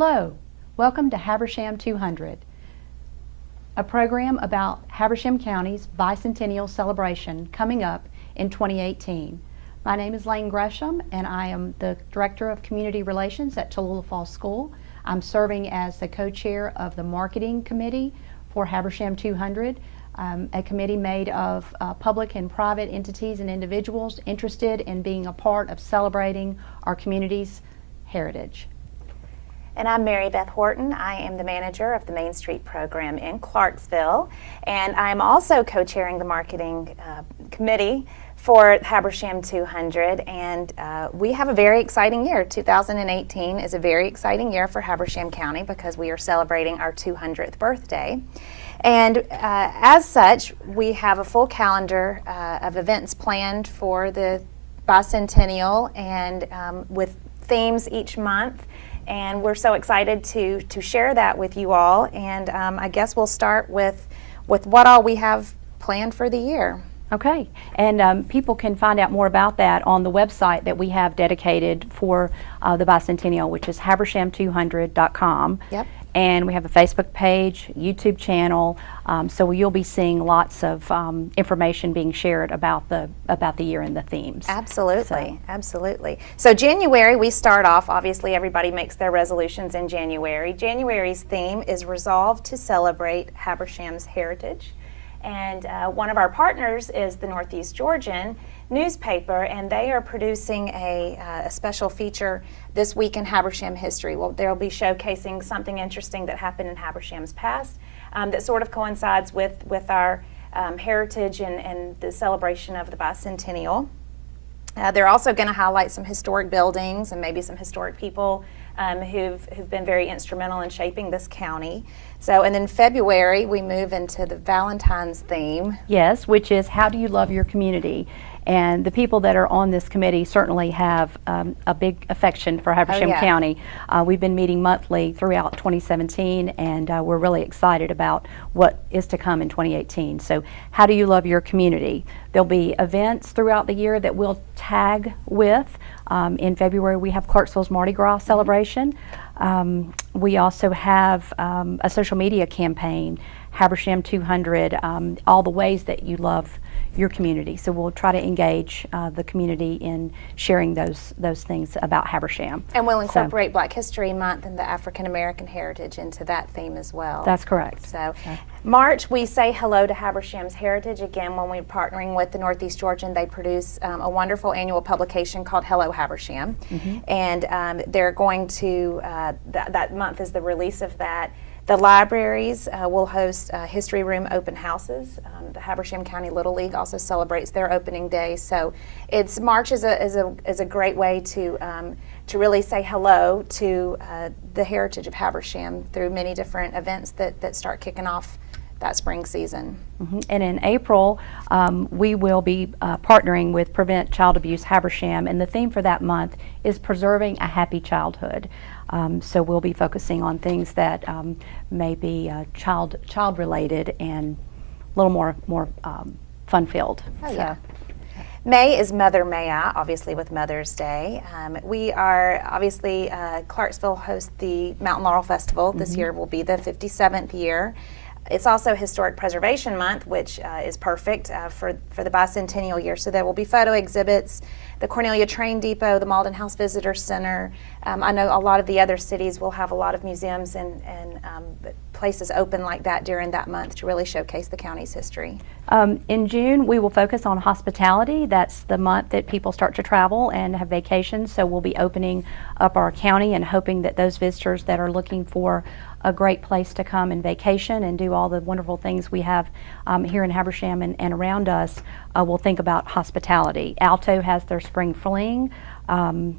Hello, welcome to Habersham 200, a program about Habersham County's Bicentennial celebration coming up in 2018. My name is Lane Gresham and I am the Director of Community Relations at Tallulah Falls School. I'm serving as the co-chair of the Marketing Committee for Habersham 200, a committee made of public and private entities and individuals interested in being a part of celebrating our community's heritage. And I'm Mary Beth Horton. I am the manager of the Main Street program in Clarksville, and I'm also co-chairing the marketing committee for Habersham 200, and we have a very exciting year. 2018 is a very exciting year for Habersham County because we are celebrating our 200th birthday. And as such, we have a full calendar of events planned for the Bicentennial and with themes each month. And we're so excited to share that with you all. And I guess we'll start with what all we have planned for the year. Okay, and people can find out more about that on the website that we have dedicated for the Bicentennial, which is habersham200.com. Yep. And we have a Facebook page, YouTube channel, so you'll be seeing lots of information being shared about the year and the themes. Absolutely, absolutely. So January, we start off, obviously everybody makes their resolutions in January. January's theme is Resolve to Celebrate Habersham's Heritage. And one of our partners is the Northeast Georgian newspaper, and they are producing a special feature this week in Habersham history. Well, they'll be showcasing something interesting that happened in Habersham's past that sort of coincides with our heritage and the celebration of the Bicentennial. They're also going to highlight some historic buildings and maybe some historic people who've been very instrumental in shaping this county. So, and then February, we move into the Valentine's theme. Yes, which is how do you love your community? And the people that are on this committee certainly have a big affection for Habersham County. We've been meeting monthly throughout 2017, and we're really excited about what is to come in 2018. So how do you love your community? There'll be events throughout the year that we'll tag with. In February, we have Clarksville's Mardi Gras celebration. We also have a social media campaign, Habersham 200, all the ways that you love your community. So we'll try to engage the community in sharing those things about Habersham. And we'll incorporate Black History Month and the African American heritage into that theme as well. That's correct. So March, we say hello to Habersham's heritage. Again, when we're partnering with the Northeast Georgian, they produce a wonderful annual publication called Hello Habersham. And they're going to, that month is the release of that. The libraries will host History Room open houses. The Habersham County Little League also celebrates their opening day. So March is a great way to really say hello to the heritage of Habersham through many different events that start kicking off that spring season. And in April, we will be partnering with Prevent Child Abuse Habersham, and the theme for that month is Preserving a Happy Childhood. So we'll be focusing on things that may be child-related and a little more fun-filled. Oh, yeah. May is Mother May I, obviously with Mother's Day. We are obviously, Clarksville hosts the Mountain Laurel Festival. This year will be the 57th year. It's also Historic Preservation Month, which is perfect for the Bicentennial year. So there will be photo exhibits, the Cornelia Train Depot, the Malden House Visitor Center. I know a lot of the other cities will have a lot of museums and places open like that during that month to really showcase the county's history. In June, we will focus on hospitality. That's the month that people start to travel and have vacations. So we'll be opening up our county and hoping that those visitors that are looking for a great place to come and vacation and do all the wonderful things we have here in Habersham and around us will think about hospitality. Alto has their spring fling.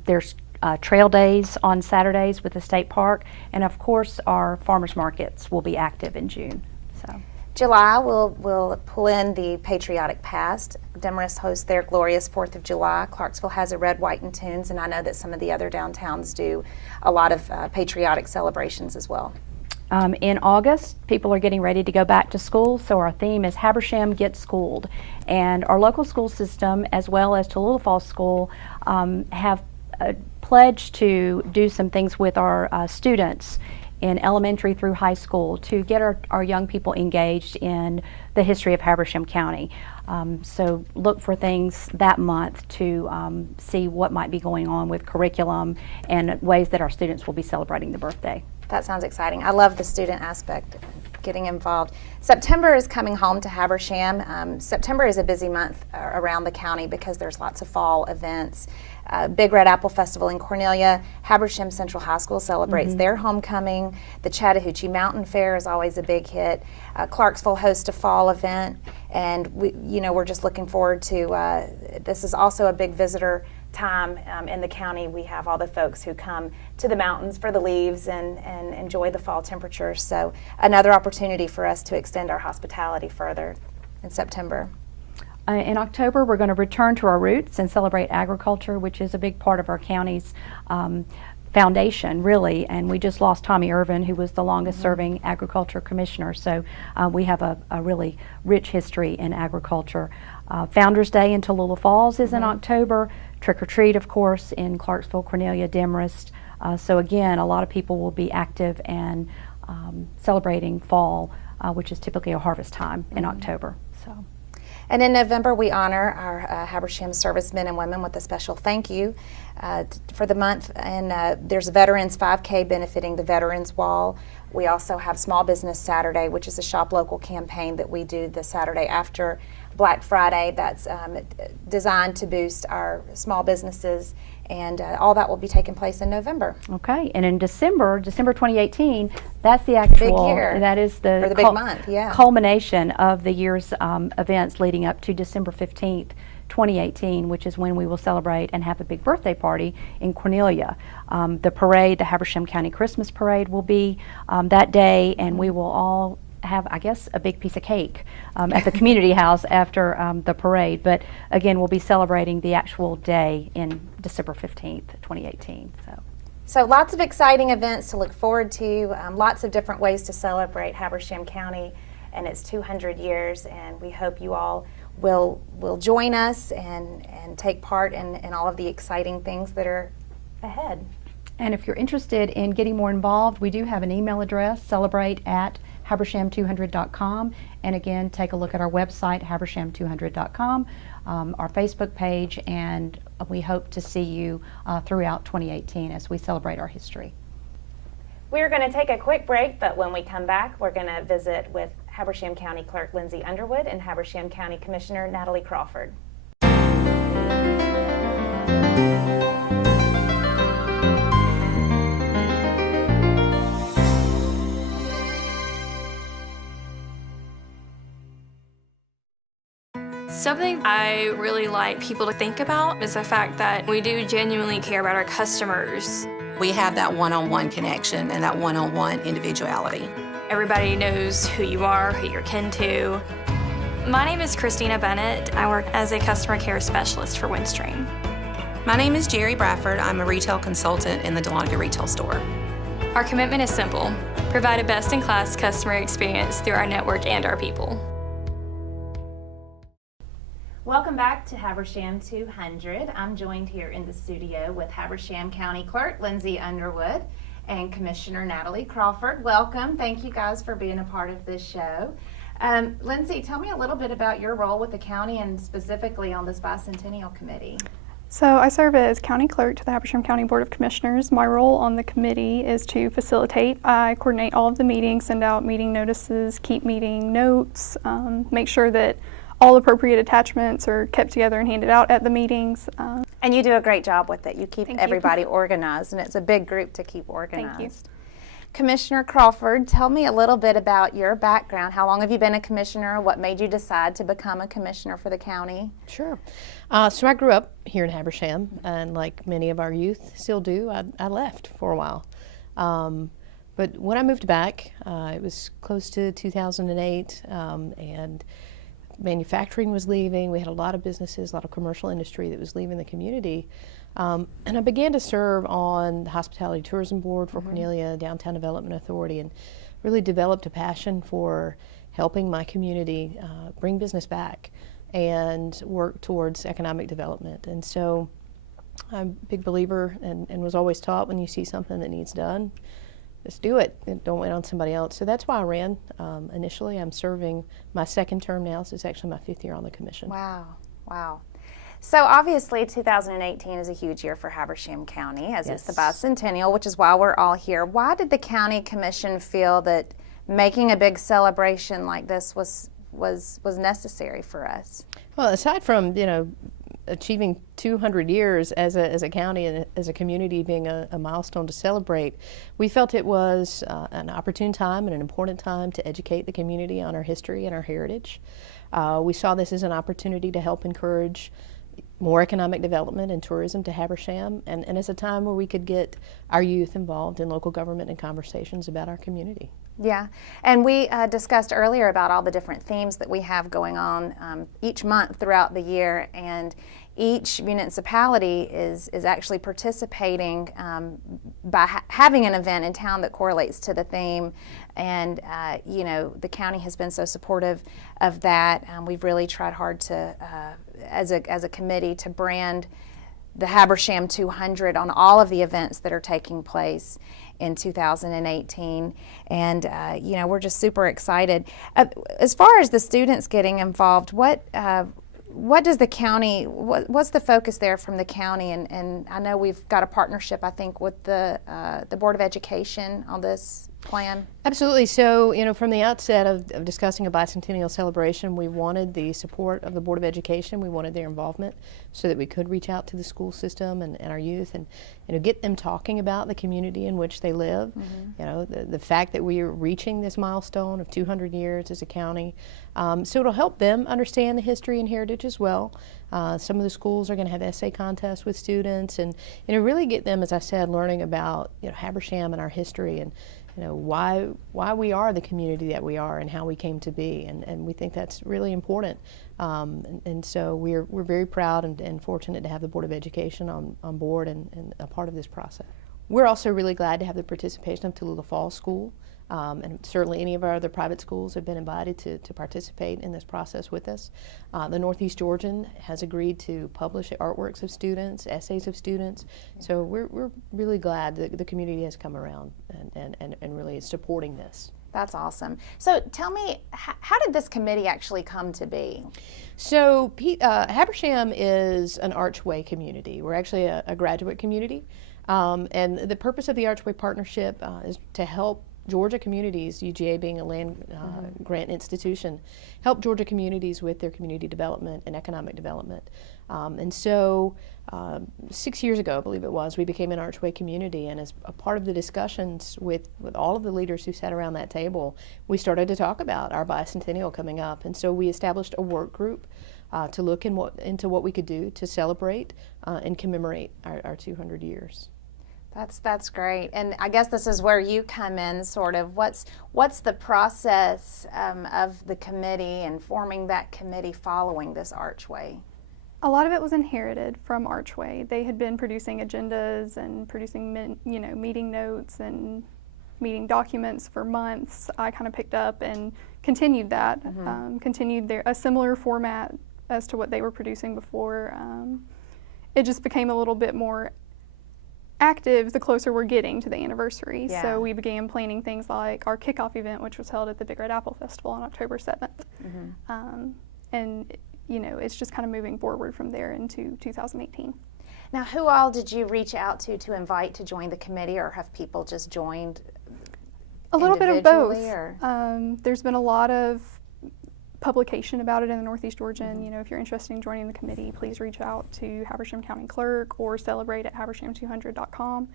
There's trail days on Saturdays with the state park, and of course our farmers markets will be active in June. So July, we'll pull in the patriotic past. Demarest hosts their glorious 4th of July. Clarksville has a red, white, and tunes, and I know that some of the other downtowns do a lot of patriotic celebrations as well. In August, people are getting ready to go back to school, so our theme is Habersham Get Schooled. And our local school system, as well as Tallulah Falls School, have pledged to do some things with our students in elementary through high school to get our young people engaged in the history of Habersham County. So look for things that month to see what might be going on with curriculum and ways that our students will be celebrating the birthday. That sounds exciting. I love the student aspect, getting involved. September is coming home to Habersham. September is a busy month around the county because there's lots of fall events. Big Red Apple Festival in Cornelia. Habersham Central High School celebrates their homecoming. The Chattahoochee Mountain Fair is always a big hit. Clarksville hosts a fall event, and we're just looking forward to. This is also a big visitor time in the county. We have all the folks who come to the mountains for the leaves and enjoy the fall temperatures. So another opportunity for us to extend our hospitality further in September. In October, we're going to return to our roots and celebrate agriculture, which is a big part of our county's foundation, really. And we just lost Tommy Irvin, who was the longest serving agriculture commissioner. So we have a really rich history in agriculture. Founders Day in Tallulah Falls is in October. Trick or treat, of course, in Clarksville, Cornelia, Demarest. So again, a lot of people will be active and celebrating fall, which is typically a harvest time in October. So. And in November, we honor our Habersham servicemen and women with a special thank you for the month. And there's a Veterans 5K benefiting the Veterans Wall. We also have Small Business Saturday, which is a Shop Local campaign that we do the Saturday after Black Friday. That's designed to boost our small businesses, and all that will be taking place in November. Okay, and in December 2018, that's the actual, big year. That is the, or the big month, yeah. Culmination of the year's events leading up to December 15th, 2018, which is when we will celebrate and have a big birthday party in Cornelia. The parade, the Habersham County Christmas Parade, will be that day, and we will all have, I guess, a big piece of cake at the community house after the parade. But again, we'll be celebrating the actual day in December 15th, 2018. So lots of exciting events to look forward to, lots of different ways to celebrate Habersham County and its 200 years, and we hope you all will join us and take part in all of the exciting things that are ahead. And if you're interested in getting more involved, we do have an email address, celebrate@habersham200.com. And again, take a look at our website, habersham200.com, our Facebook page, and we hope to see you throughout 2018 as we celebrate our history. We're going to take a quick break, but when we come back, we're going to visit with Habersham County Clerk Lindsay Underwood and Habersham County Commissioner Natalie Crawford. Something I really like people to think about is the fact that we do genuinely care about our customers. We have that one-on-one connection and that one-on-one individuality. Everybody knows who you are, who you're kin to. My name is Christina Bennett. I work as a customer care specialist for Windstream. My name is Jerry Bradford. I'm a retail consultant in the Dahlonega retail store. Our commitment is simple: provide a best-in-class customer experience through our network and our people. Welcome back to Habersham 200. I'm joined here in the studio with Habersham County Clerk Lindsay Underwood and Commissioner Natalie Crawford. Welcome. Thank you guys for being a part of this show. Lindsay, tell me a little bit about your role with the county and specifically on this Bicentennial Committee. So I serve as County Clerk to the Habersham County Board of Commissioners. My role on the committee is to facilitate. I coordinate all of the meetings, send out meeting notices, keep meeting notes, make sure that all appropriate attachments are kept together and handed out at the meetings. And you do a great job with it. You keep Thank everybody you. organized, and it's a big group to keep organized. Thank you. Commissioner Crawford, tell me a little bit about your background. How long have you been a commissioner? What made you decide to become a commissioner for the county? Sure. So I grew up here in Habersham, and like many of our youth still do, I left for a while. But when I moved back, it was close to 2008, and manufacturing was leaving. We had a lot of businesses, a lot of commercial industry that was leaving the community. And I began to serve on the Hospitality Tourism Board for Cornelia, Downtown Development Authority, and really developed a passion for helping my community bring business back and work towards economic development. And so I'm a big believer and was always taught when you see something that needs done, just do it. Don't wait on somebody else. So that's why I ran initially. I'm serving my second term now, so it's actually my 5th year on the commission. Wow, wow. So obviously 2018 is a huge year for Habersham County, as it's the Bicentennial, which is why we're all here. Why did the County Commission feel that making a big celebration like this was necessary for us? Well, aside from, achieving 200 years as a county and as a community being a milestone to celebrate, we felt it was an opportune time and an important time to educate the community on our history and our heritage. We saw this as an opportunity to help encourage more economic development and tourism to Habersham, and as a time where we could get our youth involved in local government and conversations about our community. Yeah, and we discussed earlier about all the different themes that we have going on each month throughout the year, and each municipality is actually participating by having an event in town that correlates to the theme. And the county has been so supportive of that. We've really tried hard to, as a committee, to brand the Habersham 200 on all of the events that are taking place in 2018, and we're just super excited. As far as the students getting involved, what does the county, what's the focus there from the county? And I know we've got a partnership, I think, with the Board of Education on this plan. Absolutely. So, from the outset of discussing a bicentennial celebration, we wanted the support of the Board of Education. We wanted their involvement so that we could reach out to the school system and our youth and get them talking about the community in which they live. Mm-hmm. The fact that we are reaching this milestone of 200 years as a county. So it'll help them understand the history and heritage as well. Some of the schools are going to have essay contests with students and really get them, as I said, learning about Habersham and our history and why we are the community that we are and how we came to be, and we think that's really important. And so we're very proud and fortunate to have the Board of Education on board and a part of this process. We're also really glad to have the participation of Tallulah Falls School. And certainly any of our other private schools have been invited to participate in this process with us. The Northeast Georgian has agreed to publish artworks of students, essays of students. So we're really glad that the community has come around and really is supporting this. That's awesome. So tell me, how did this committee actually come to be? So Habersham is an Archway community. We're actually a graduate community. And the purpose of the Archway Partnership is to help Georgia communities, UGA being a land grant institution, help Georgia communities with their community development and economic development. And so 6 years ago, I believe it was, we became an Archway community, and as a part of the discussions with all of the leaders who sat around that table, we started to talk about our bicentennial coming up. And so we established a work group to look into what we could do to celebrate and commemorate our 200 years. That's great, and I guess this is where you come in. Sort of, what's the process of the committee and forming that committee following this Archway? A lot of it was inherited from Archway. They had been producing agendas and producing meeting notes and meeting documents for months. I kind of picked up and continued that, continued a similar format as to what they were producing before. It just became a little bit more active the closer we're getting to the anniversary. Yeah. So we began planning things like our kickoff event, which was held at the Big Red Apple Festival on October 7th. And it's just kind of moving forward from there into 2018. Now, who all did you reach out to invite to join the committee, or have people just joined A little bit of both. Or? There's been a lot of publication about it in the Northeast Georgian. If you're interested in joining the committee, please reach out to Habersham County Clerk or celebrate at habersham200.com.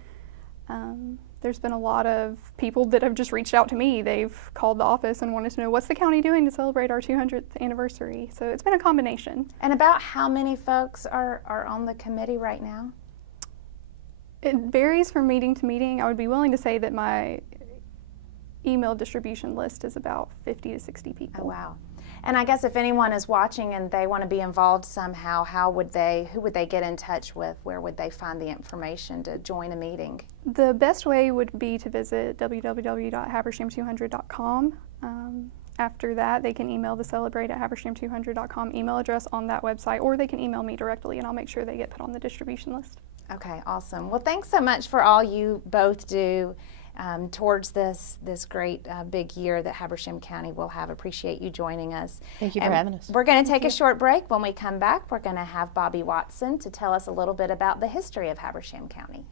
There's been a lot of people that have just reached out to me. They've called the office and wanted to know, what's the county doing to celebrate our 200th anniversary? So it's been a combination. And about how many folks are on the committee right now? It varies from meeting to meeting. I would be willing to say that my email distribution list is about 50 to 60 people. Oh, wow. And I guess if anyone is watching and they want to be involved somehow, who would they get in touch with? Where would they find the information to join a meeting? The best way would be to visit www.habersham200.com. After that, they can email the celebrate@habersham200.com email address on that website, or they can email me directly, and I'll make sure they get put on the distribution list. Okay, awesome. Well, thanks so much for all you both do towards this great big year that Habersham County will have. Appreciate you joining us. Thank you for having us. We're going to take a short break. When we come back, we're going to have Bobby Watson to tell us a little bit about the history of Habersham County.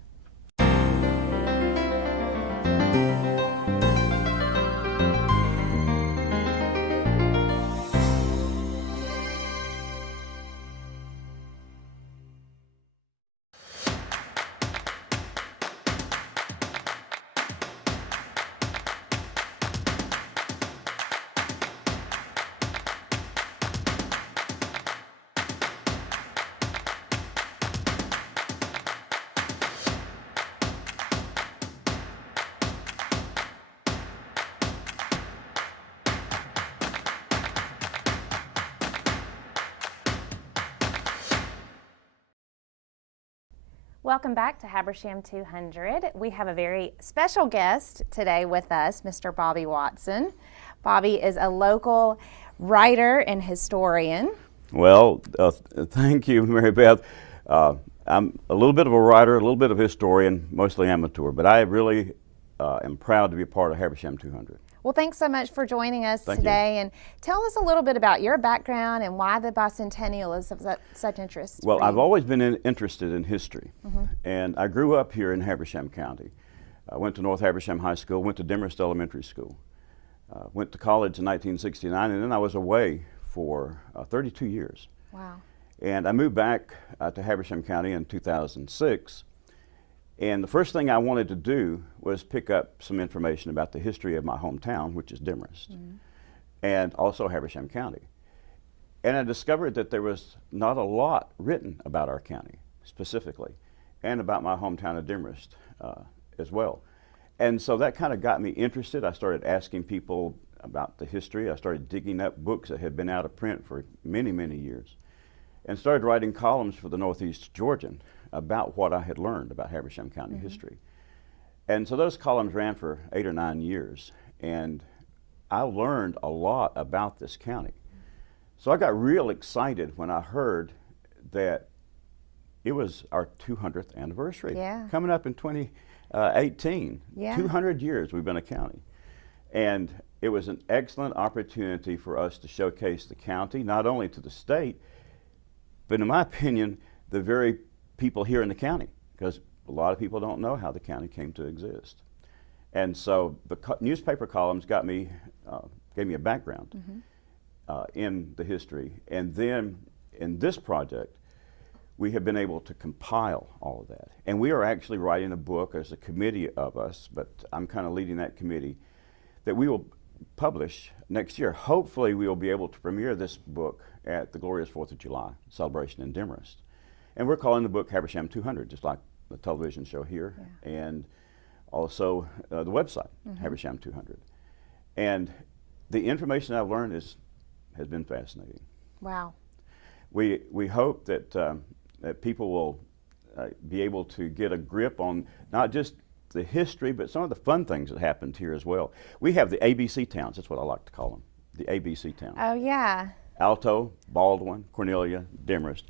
Welcome back to Habersham 200. We have a very special guest today with us, Mr. Bobby Watson. Bobby is a local writer and historian. Well, thank you, Mary Beth. I'm a little bit of a writer, a little bit of a historian, mostly amateur, but I really am proud to be a part of Habersham 200. Well, thanks so much for joining us Thank today. you. And tell us a little bit about your background and why the Bicentennial is of such interest. Well, for I've you. always been interested in history, and I grew up here in Habersham County. I went to North Habersham High School, went to Demorest Elementary School, went to college in 1969, and then I was away for 32 years. Wow. And I moved back to Habersham County in 2006. And the first thing I wanted to do was pick up some information about the history of my hometown, which is Demorest, and also Habersham County. And I discovered that there was not a lot written about our county specifically, and about my hometown of Demorest as well. And so that kind of got me interested. I started asking people about the history. I started digging up books that had been out of print for many, many years, and started writing columns for the Northeast Georgian about what I had learned about Habersham County history. And so those columns ran for 8 or 9 years, and I learned a lot about this county. So I got real excited when I heard that it was our 200th anniversary coming up in 2018. 200 years we've been a county. And it was an excellent opportunity for us to showcase the county, not only to the state, but in my opinion, the very people here in the county, because a lot of people don't know how the county came to exist. And so the newspaper columns gave me a background in the history. And then in this project, we have been able to compile all of that. And we are actually writing a book as a committee of us, but I'm kind of leading that committee, that we will publish next year. Hopefully we will be able to premiere this book at the glorious 4th of July celebration in Demorest. And we're calling the book Habersham 200, just like the television show here, and also the website, Habersham 200. And the information I've learned has been fascinating. Wow. We hope that, that people will be able to get a grip on not just the history, but some of the fun things that happened here as well. We have the ABC towns, that's what I like to call them, the ABC towns. Oh, yeah. Alto, Baldwin, Cornelia, Demorest.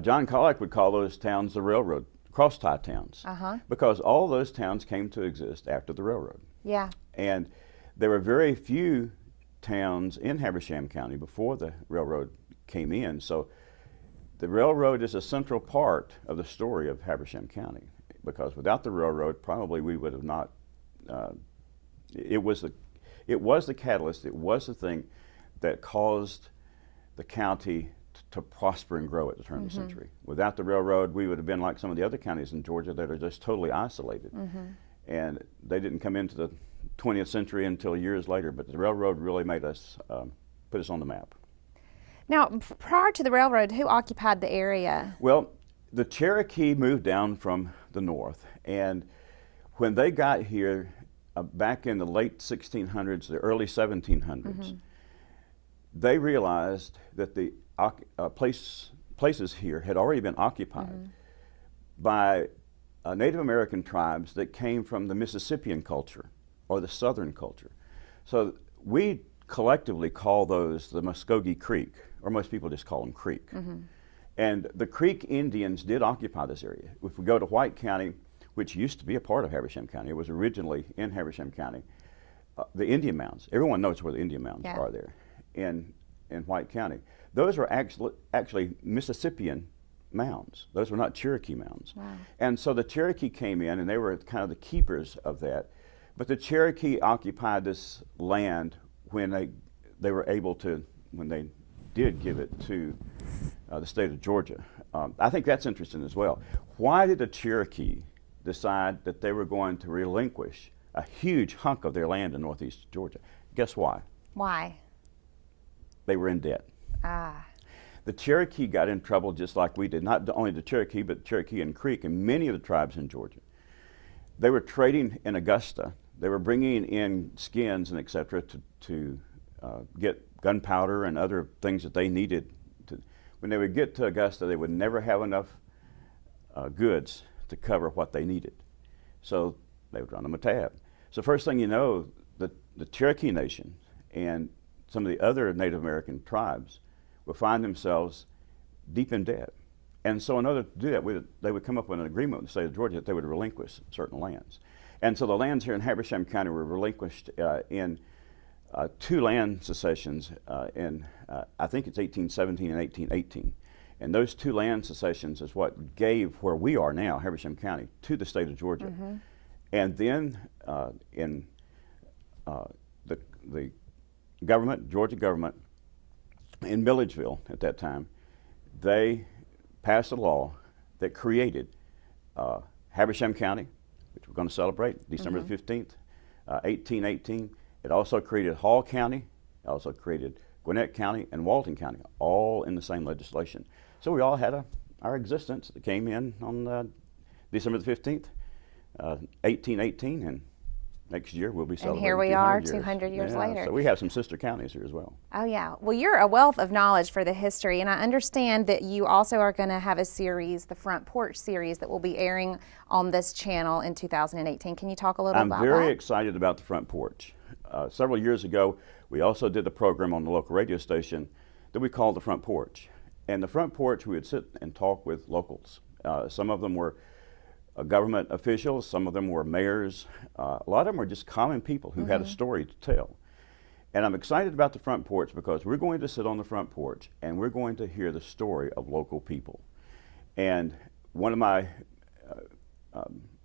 John Collick would call those towns the railroad, cross-tie towns, because all those towns came to exist after the railroad. Yeah. And there were very few towns in Habersham County before the railroad came in. So the railroad is a central part of the story of Habersham County, because without the railroad, probably we would have not, it was the catalyst, it was the thing that caused the county to prosper and grow at the turn of the century. Without the railroad, we would have been like some of the other counties in Georgia that are just totally isolated. And they didn't come into the 20th century until years later, but the railroad really made us, put us on the map. Now, prior to the railroad, who occupied the area? Well, the Cherokee moved down from the north, and when they got here back in the late 1600s, the early 1700s, they realized that the places here had already been occupied by Native American tribes that came from the Mississippian culture or the Southern culture. So we collectively call those the Muskogee Creek, or most people just call them Creek. And the Creek Indians did occupy this area. If we go to White County, which used to be a part of Habersham County, it was originally in Habersham County, the Indian Mounds, everyone knows where the Indian Mounds are there in White County. Those are actually Mississippian mounds. Those were not Cherokee mounds. Wow. And so the Cherokee came in and they were kind of the keepers of that. But the Cherokee occupied this land when they were able to, when they did give it to the state of Georgia. I think that's interesting as well. Why did the Cherokee decide that they were going to relinquish a huge hunk of their land in northeast Georgia? Guess why? Why? They were in debt. Ah. The Cherokee got in trouble just like we did, not only the Cherokee, but Cherokee and Creek and many of the tribes in Georgia. They were trading in Augusta. They were bringing in skins and et cetera to get gunpowder and other things that they needed. When they would get to Augusta, they would never have enough goods to cover what they needed. So they would run them a tab. So first thing you know, the Cherokee Nation and some of the other Native American tribes will find themselves deep in debt. And so in order to do that, they would come up with an agreement with the state of Georgia that they would relinquish certain lands. And so the lands here in Habersham County were relinquished in 2 land secessions in, I think it's 1817 and 1818. And those 2 land secessions is what gave where we are now, Habersham County, to the state of Georgia. And then in the government, Georgia government, in Milledgeville at that time, they passed a law that created Habersham County, which we're going to celebrate December the 15th, 1818. It also created Hall County, it also created Gwinnett County and Walton County, all in the same legislation. So we all had our existence that came in on December the 15th, 1818, and next year we'll be celebrating. And here we are 200 years later. So we have some sister counties here as well. Oh yeah. Well, you're a wealth of knowledge for the history, and I understand that you also are going to have a series, the Front Porch series, that will be airing on this channel in 2018. Can you talk a little about that? I'm very excited about the Front Porch. Several years ago, we also did a program on the local radio station that we called the Front Porch. And the Front Porch, we would sit and talk with locals. Some of them were government officials, some of them were mayors. A lot of them were just common people who had a story to tell. And I'm excited about the Front Porch because we're going to sit on the front porch and we're going to hear the story of local people. And one of my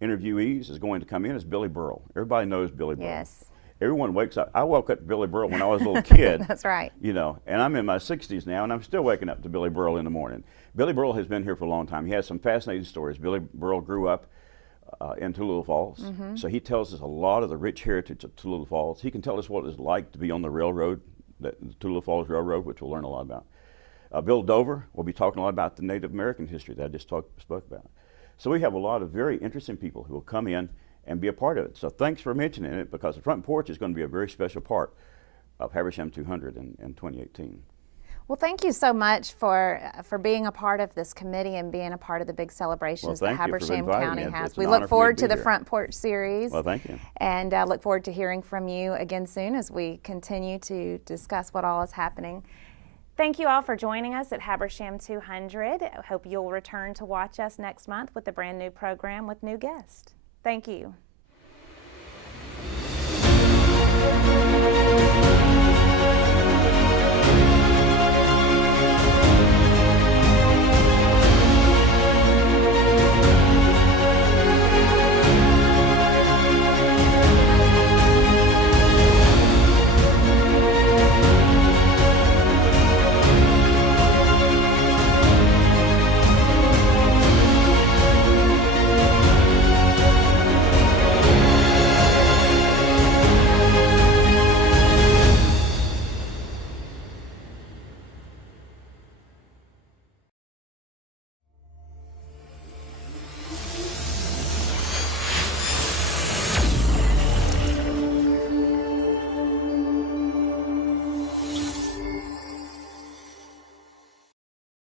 interviewees is going to come in as Billy Burrell. Everybody knows Billy Burrell. Yes. Everyone wakes up. I woke up to Billy Burrell when I was a little kid. That's right. You know, and I'm in my 60s now, and I'm still waking up to Billy Burrell in the morning. Billy Burrell has been here for a long time. He has some fascinating stories. Billy Burrell grew up in Tulare Falls, so he tells us a lot of the rich heritage of Tulare Falls. He can tell us what it's like to be on the railroad, the Tulare Falls Railroad, which we'll learn a lot about. Bill Dover will be talking a lot about the Native American history that I just spoke about. So we have a lot of very interesting people who will come in and be a part of it. So thanks for mentioning it, because the Front Porch is going to be a very special part of Habersham 200 in 2018. Well, thank you so much for being a part of this committee and being a part of the big celebrations that Habersham County has. We look forward to the Front Porch series. Well, thank you. And I look forward to hearing from you again soon as we continue to discuss what all is happening. Thank you all for joining us at Habersham 200. I hope you'll return to watch us next month with a brand new program with new guests. Thank you.